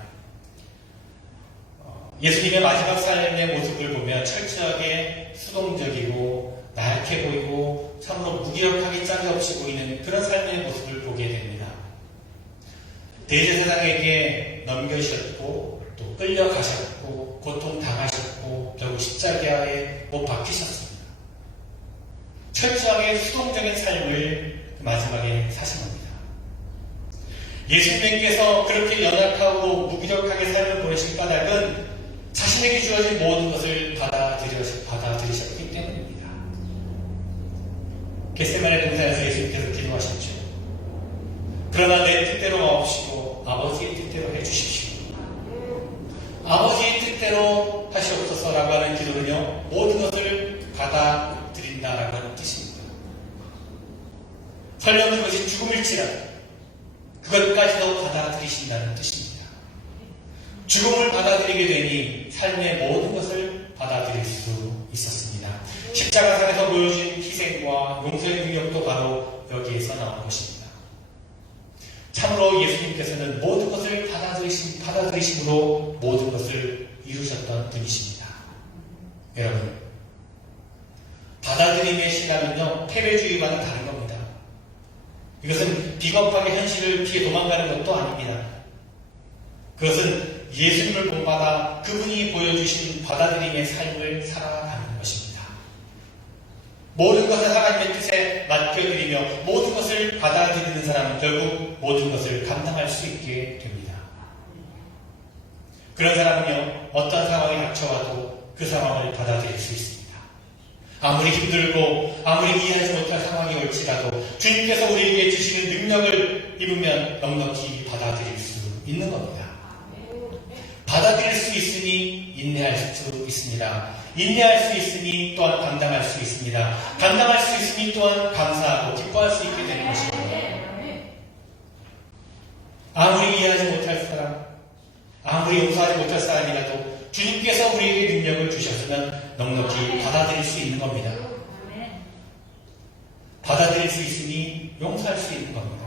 예수님의 마지막 삶의 모습을 보면 철저하게 수동적이고 나약해 보이고 참으로 무기력하게 짝이 없이 보이는 그런 삶의 모습을 보게 됩니다. 대제사장에게 넘겨주셨고 또 끌려가셨고 고통당하셨고 결국 십자가에 못 박히셨습니다. 철저하게 수동적인 삶을 마지막에 사신 겁니다. 예수님께서 그렇게 연약하고 무기력하게 삶을 보내신 까닭은 자신에게 주어진 모든 것을 받아들이셨기 때문입니다. 겟세마네 동산에서 예수님께서 기도하셨죠. 그러나 내 뜻대로 마옵시고 아버지의 뜻대로 해주십시오. 아버지의 뜻대로 하시옵소서라고 하는 기도는요, 모든 것을 받아들인다라고 하는 뜻입니다. 설령 그것이 죽음일지라도 그것까지도 받아들이신다는 뜻입니다. 죽음을 받아들이게 되니 삶의 모든 것을 받아들일 수 있었습니다. 십자가상에서 보여준 희생과 용서의 능력도 바로 여기에서 나온 것입니다. 참으로 예수님께서는 모든 것을 받아들이심으로 모든 것을 이루셨던 분이십니다. 여러분, 받아들임의 신앙은요, 패배주의와는 다른 겁니다. 이것은 비겁하게 현실을 피해 도망가는 것도 아닙니다. 그것은 예수님을 본받아 그분이 보여주신 받아들임의 삶을 살아가는 것입니다. 모든 것을 하나님의 뜻에 맡겨드리며 모든 것을 받아들이는 사람은 결국 모든 것을 감당할 수 있게 됩니다. 그런 사람은요, 어떤 상황이 닥쳐와도 그 상황을 받아들일 수 있습니다. 아무리 힘들고 아무리 이해하지 못할 상황이 올지라도 주님께서 우리에게 주시는 능력을 입으면 넉넉히 받아들일 수 있는 겁니다. 받아들일 수 있으니 인내할 수 있습니다. 인내할 수 있으니 또한 감당할 수 있습니다. 감당할 수 있으니 또한 감사하고 기뻐할 수 있게 되는 것입니다. 아무리 이해하지 못할 사람, 아무리 용서하지 못할 사람이라도 주님께서 우리에게 능력을 주셨으면 넉넉히 받아들일 수 있는 겁니다. 받아들일 수 있으니 용서할 수 있는 겁니다.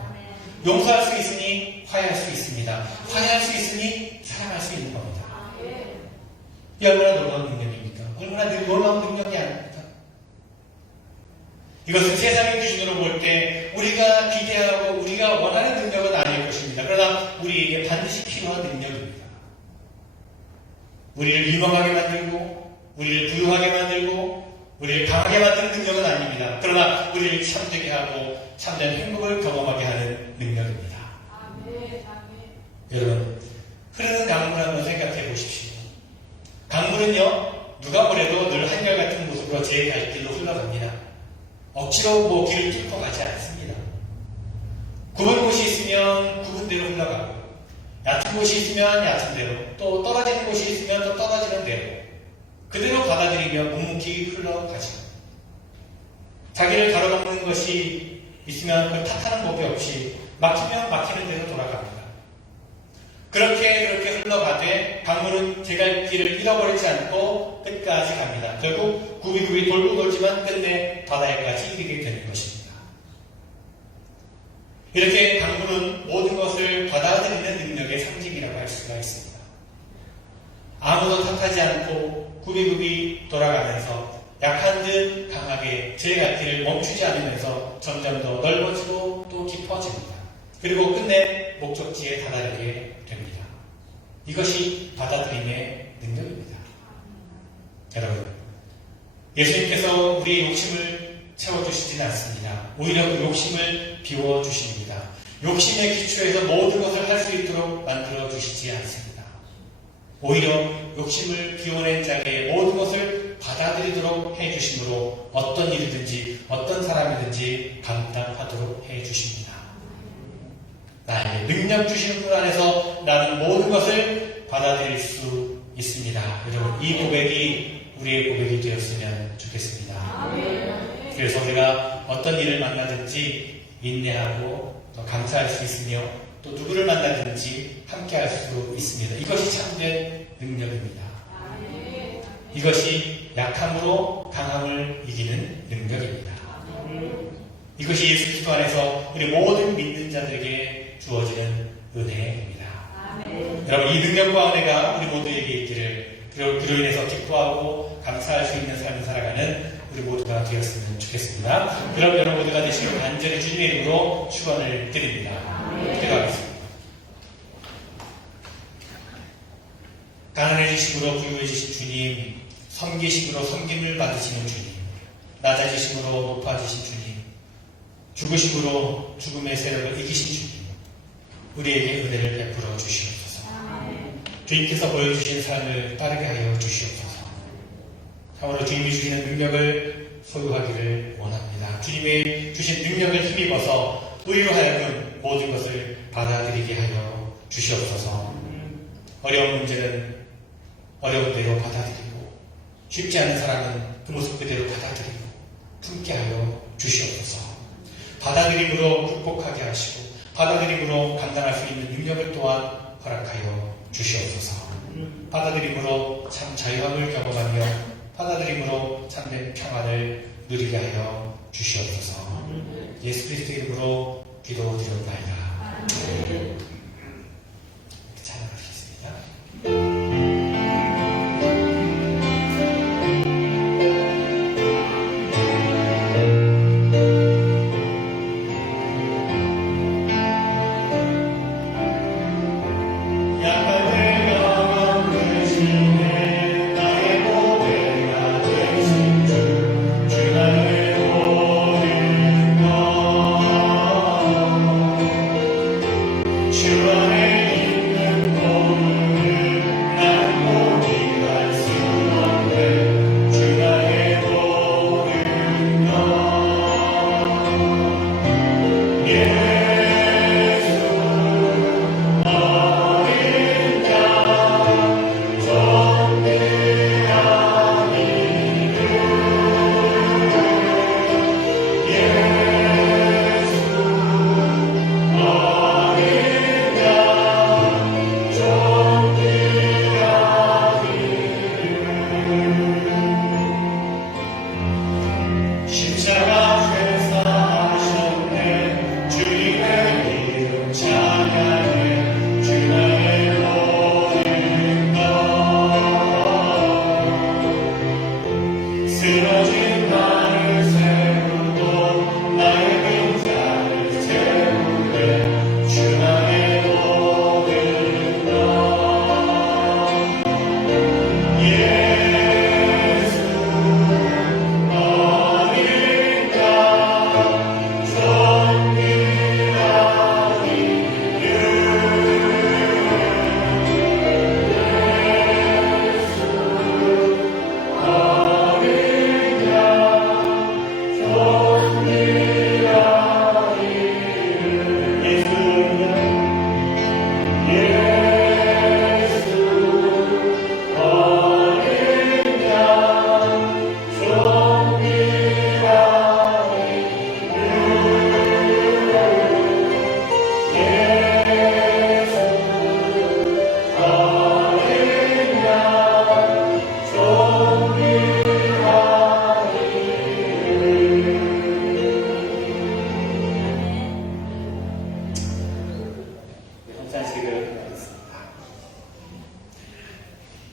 용서할 수 있으니 화해할 수 있습니다. 화해할 수 있으니 사랑할 수 있는 겁니다. 이 얼마나 놀라운 능력입니까? 얼마나 놀라운 능력이 아닙니까? 이것은 세상의 기준으로 볼 때 우리가 기대하고 우리가 원하는 능력은 아닐 것입니다. 그러나 우리에게 반드시 필요한 능력입니다. 우리를 유명하게 만들고 우리를 부유하게 만들고 우리를 강하게 만드는 능력은 아닙니다. 그러나 우리를 참되게 하고 참된 행복을 경험하게 하는 능력입니다. 여러분, 흐르는 강물 한번 생각해 보십시오. 강물은요, 누가 뭐래도 늘 한결같은 모습으로 제 갈 길로 흘러갑니다. 억지로 길을 뚫고 가지 않습니다. 굽은 곳이 있으면 굽은 대로 흘러가고, 얕은 곳이 있으면 얕은 대로, 또 떨어지는 곳이 있으면 또 떨어지는 대로, 그대로 받아들이며 묵묵히 흘러가죠. 자기를 가로막는 것이 있으면 그 탓하는 법이 없이 막히면 막히는 대로 돌아갑니다. 그렇게 흘러가되 강물은 제 갈 길을 잃어버리지 않고 끝까지 갑니다. 결국 굽이굽이 돌고 돌지만 끝내 바다에까지 이르게 되는 것입니다. 이렇게 강물은 모든 것을 받아들이는 능력의 상징이라고 할 수가 있습니다. 아무도 탓하지 않고 굽이굽이 돌아가면서 약한 듯 강하게 제 갈 길을 멈추지 않으면서 점점 더 넓어지고 또 깊어집니다. 그리고 끝내 목적지에 다다르게 됩니다. 이것이 받아들임의 능력입니다. 여러분, 예수님께서 우리의 욕심을 채워주시지는 않습니다. 오히려 그 욕심을 비워주십니다. 욕심의 기초에서 모든 것을 할 수 있도록 만들어주시지 않습니다. 오히려 욕심을 비워낸 자에게 모든 것을 받아들이도록 해주심으로 어떤 일이든지 어떤 사람이든지 감당하도록 해주십니다. 나에게 능력 주시는 분 안에서 나는 모든 것을 받아들일 수 있습니다. 여러분, 이 고백이 우리의 고백이 되었으면 좋겠습니다. 그래서 우리가 어떤 일을 만나든지 인내하고 또 감사할 수 있으며 또 누구를 만나든지 함께할 수 있습니다. 이것이 참된 능력입니다. 이것이 약함으로 강함을 이기는 능력입니다. 이것이 예수 그리스도 안에서 우리 모든 믿는 자들에게 주어지는 은혜입니다. 여러분, 이 능력과 은혜가 우리 모두에게 있기를, 그리고 그로 인해서 기뻐하고 감사할 수 있는 삶을 살아가는 우리 모두가 되었으면 좋겠습니다. 그럼 여러분 모두가 되시길 간절히 주님의 이름으로 축원을 드립니다. 기도하겠습니다. 가난해지심으로 부유해지신 주님, 섬기심으로 섬김을 받으시는 주님, 낮아지심으로 높아지신 주님, 죽으심으로 죽음의 세력을 이기신 주님, 우리에게 은혜를 베풀어 주시옵소서. 주님께서 보여주신 삶을 따르게 하여 주시옵소서. 참으로 주님이 주시는 능력을 소유하기를 원합니다. 주님의 주신 능력을 힘입어서 우리로 하여금 모든 것을 받아들이게 하여 주시옵소서. 어려운 문제는 어려운 대로 받아들이고, 쉽지 않은 사람은 그 모습 그대로 받아들이고 품게 하여 주시옵소서. 받아들임으로 극복하게 하시고, 받아들임으로 감당할 수 있는 능력을 또한 허락하여 주시옵소서. 받아들임으로 참 자유함을 경험하며, 받아들임으로 참된 평안을 누리게 하여 주시옵소서. 예수 그리스도의 이름으로 기도드렸나이다. 찬양하시겠습니다.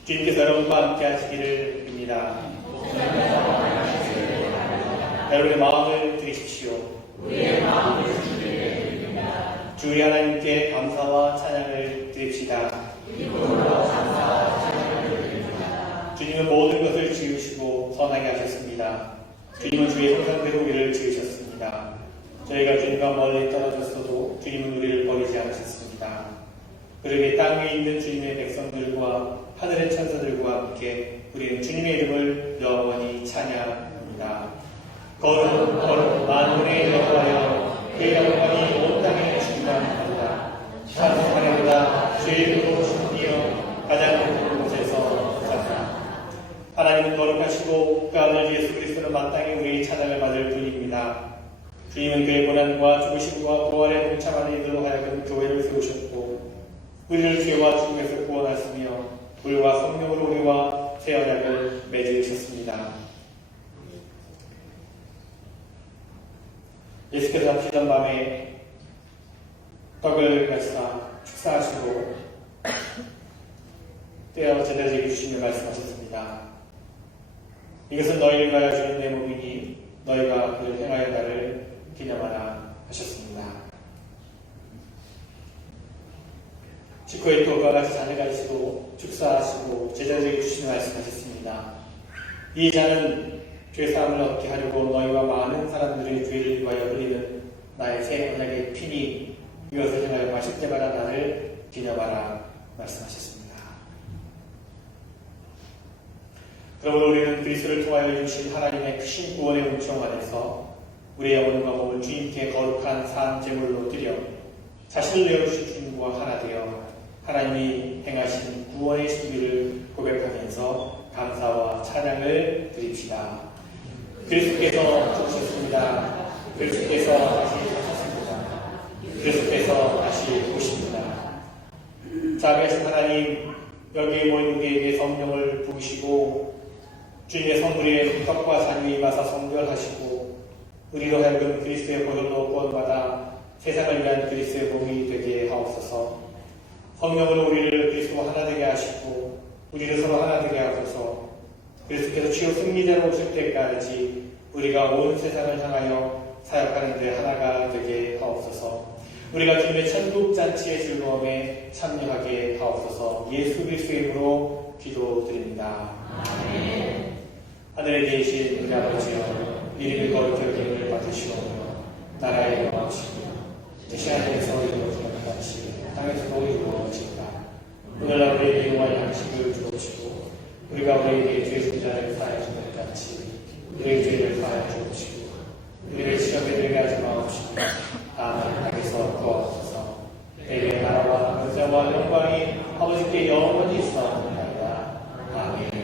주님께서 여러분과 함께 하시기를 빕니다. 여러분의 마음을 드리십시오. 주 우리 하나님께 감사와 찬양을 드립시다. 주님은 모든 것을 지으시고 선하게 하셨습니다. 주님은 주의 형상대로 우리를 지으셨습니다. 저희가 주님과 멀리 떨어졌어도 주님은 우리를 버리지 않으셨습니다. 그러기에 땅에 있는 주님의 백성들과 하늘의 천사들과 함께 우리는 주님의 이름을 영원히 찬양합니다. 거룩 거룩 만군의 여호와여, 그의 영광이 온 땅에 충만하도다. 찬송하리로다. 주의 이름으로 숨기어 가장 높은 곳에서 사사. 하나님은 거룩하시고 그 아버지 예수 그리스도는 마땅히 우리의 찬양을 받을 분입니다. 주님은 그의 고난과 죽으심과 부활에 동참하는 이들로 하여금 교회를 세우셨고, 우리를 죄와 죽음에서 구원하시며 불과 성령으로 우리와 새 언약을 맺으셨습니다. 예수께서 하시던 밤에 떡을 가시사 축사하시고 떼어 제자들에게 주시며 말씀하셨습니다. 이것은 너희를 위하여 주는 내 몸이니 너희가 그를 행하여 나를 기념하라 하셨습니다. 직후에 또 그와 같이 잔을 가지시고 축사하시고 제자들에게 주시는 말씀하셨습니다. 이 잔은 죄사함을 얻게 하려고 너희와 많은 사람들의 죄를 위하여 흘리는 나의 새 언약의 피니 이것을 행하여 마실 때마다 나를 기념하라 말씀하셨습니다. 그러므로 우리는 그리스도를 통하여 주신 하나님의 크신 구원의 은총 안에서 우리의 영혼과 몸을 주님께 거룩한 산 제물로 드려 자신을 내어주신 주님과 하나 되어 하나님이 행하신 구원의 신비를 고백하면서 감사와 찬양을 드립시다. 그리스도께서 죽으셨습니다. 그리스도께서 다시 사셨습니다. 그리스도께서 다시 오십니다. 자비하신 하나님, 여기에 모인 우리에게 성령을 부으시고 주님의 성불의 떡과 잔이 임하사 성결하시고 우리로 하여금 그리스도의 보혈로 구원받아 세상을 위한 그리스도의 몸이 되게 하옵소서. 성령으로 우리를 그리스도와 하나 되게 하시고 우리를 서로 하나 되게 하소서. 그리스도께서 주요 승리자로 오실 때까지 우리가 온 세상을 향하여 사역하는 데 하나가 되게 하옵소서. 우리가 주님의 천국잔치의 즐거움에 참여하게 하옵소서. 예수 그리스도의 이름으로 기도드립니다. 아멘. 하늘에 계신 우리 아버지여, 이름이 거룩히 여김을 받으시오며 나라의 영광이시며 뜻이 하늘에서 이루어지는 것 같이 땅에서도 이루어지리라. 오늘날 우리에게 용할 양식을 주옵시고 우리가 우리에게 죄 진 자를 사하여 준 것 같이 우리의 죄를 사하여 주옵시고 우리를 시험에 들게 하지 마옵시고 다만 악에서 구하옵소서. 내게 나라와 권세와 영광이 아버지께 영원히 있사옵나이다. 아멘.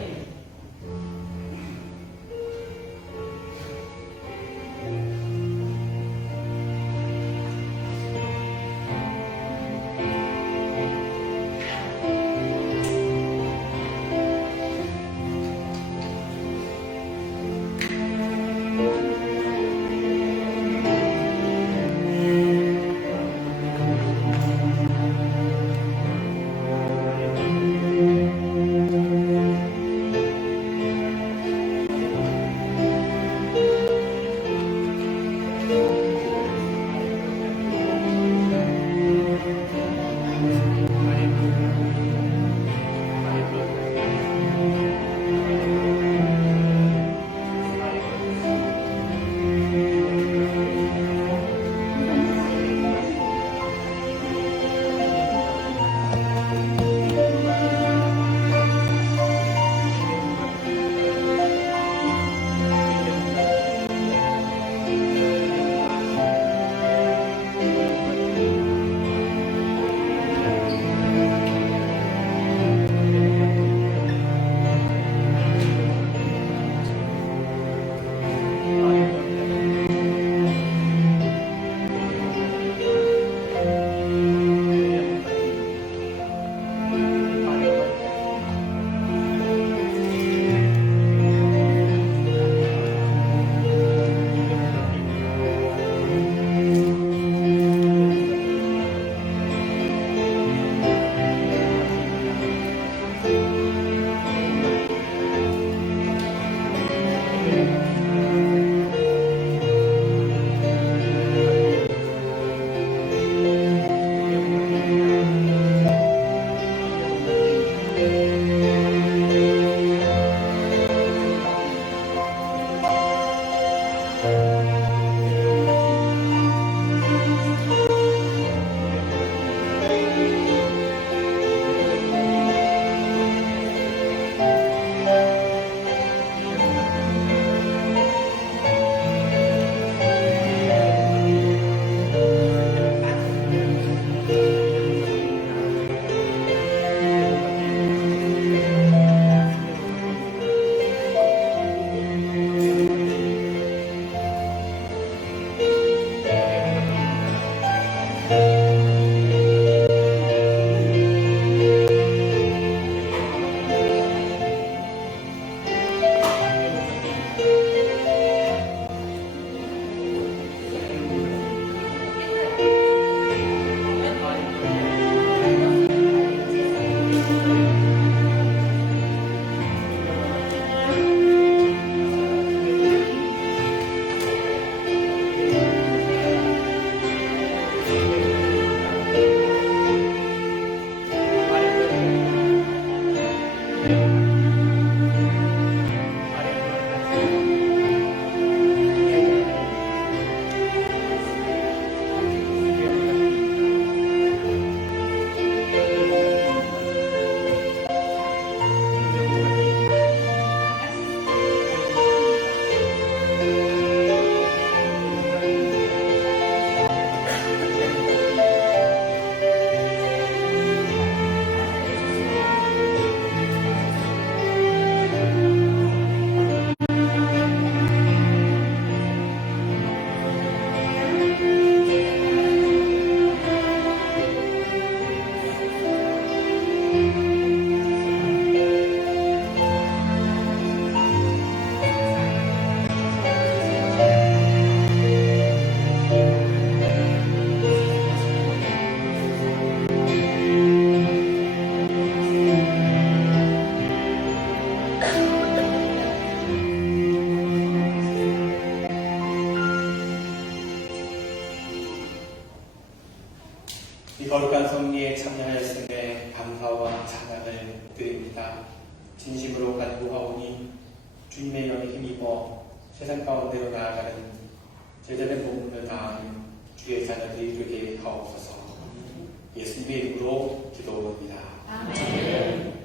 진심으로 간구하오니 주님의 영에 힘입어 세상 가운데로 나아가는 제자된 복음을 다하는 주의 자녀들이 되게 하옵소서. 예수님의 이름으로 기도합니다. 아멘.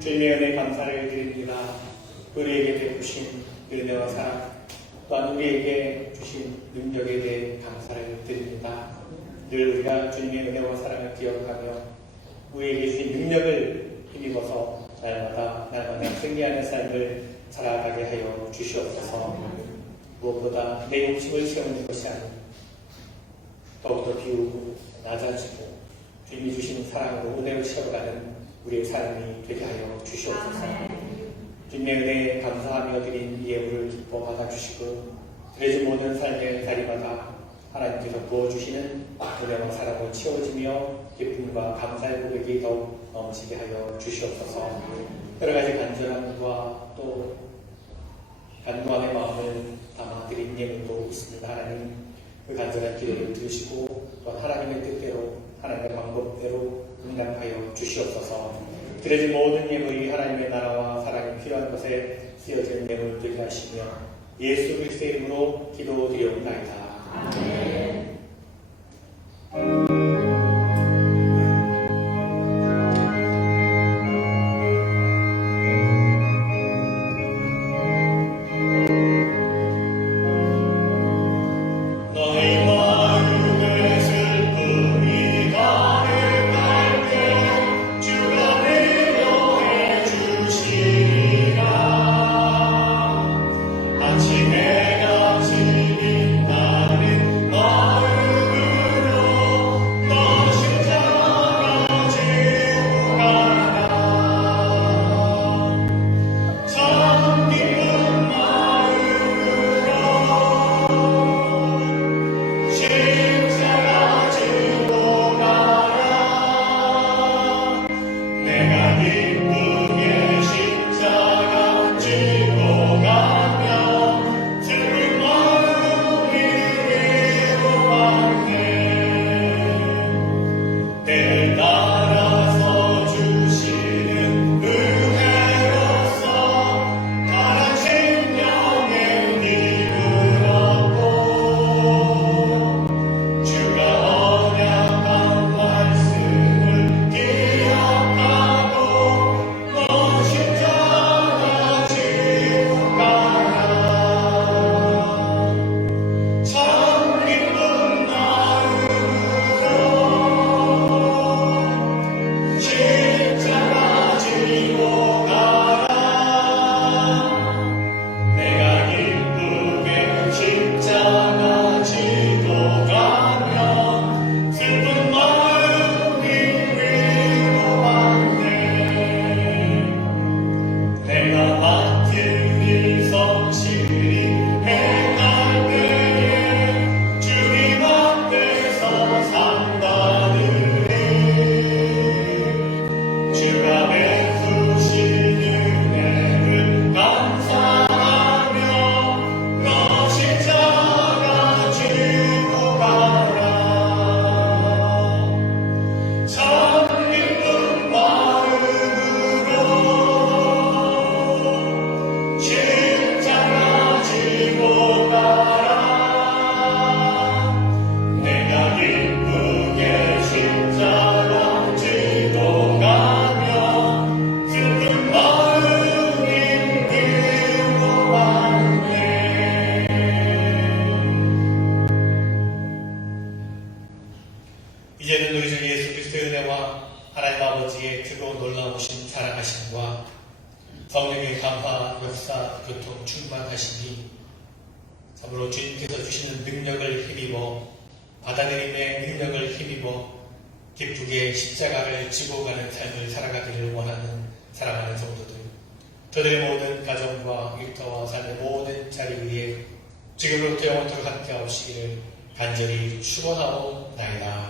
주님의 은혜 감사를 드립니다. 우리에게 베푸신 은혜와 사랑, 또한 우리에게 주신 능력에 대해 감사를 드립니다. 늘 우리가 주님의 은혜와 사랑을 기억하며 우리에게 주신 능력을 힘입어서 날마다 승리하는 삶을 살아가게 하여 주시옵소서. 무엇보다 내 욕심을 채우는 것이 아닌 더욱더 비우고 낮아지고 주님이 주신 사랑으로 은혜를 채워가는 우리의 삶이 되게 하여 주시옵소서. 주님의 은혜에 감사하며 드린 예물을 기뻐 받아주시고 드려진 모든 삶의 자리마다 하나님께서 부어주시는 은혜와 사랑으로 채워지며 기쁨과 감사의 고백이 더욱 넘치게 하여 주시옵소서. 여러 가지 간절함과 또 간구함의 마음을 담아드린 예물도 있습니다. 하나님 그 간절한 기도를 들으시고 또 하나님의 뜻대로 하나님의 방법대로 응답하여 주시옵소서. 드려진 모든 예물이 하나님의 나라와 사랑이 필요한 것에 쓰여진 예물 되게 하시며 예수 그리스도의 이름으로 기도드리옵나이다. 아멘. 참으로 주님께서 주시는 능력을 힘입어 받아들임의 능력을 힘입어 기쁘게 십자가를 지고 가는 삶을 살아가기를 원하는 사랑하는 성도들, 저들의 모든 가정과 일터와 삶의 모든 자리 위에 지금부터 영원토록 함께하시기를 간절히 축원하옵나이다.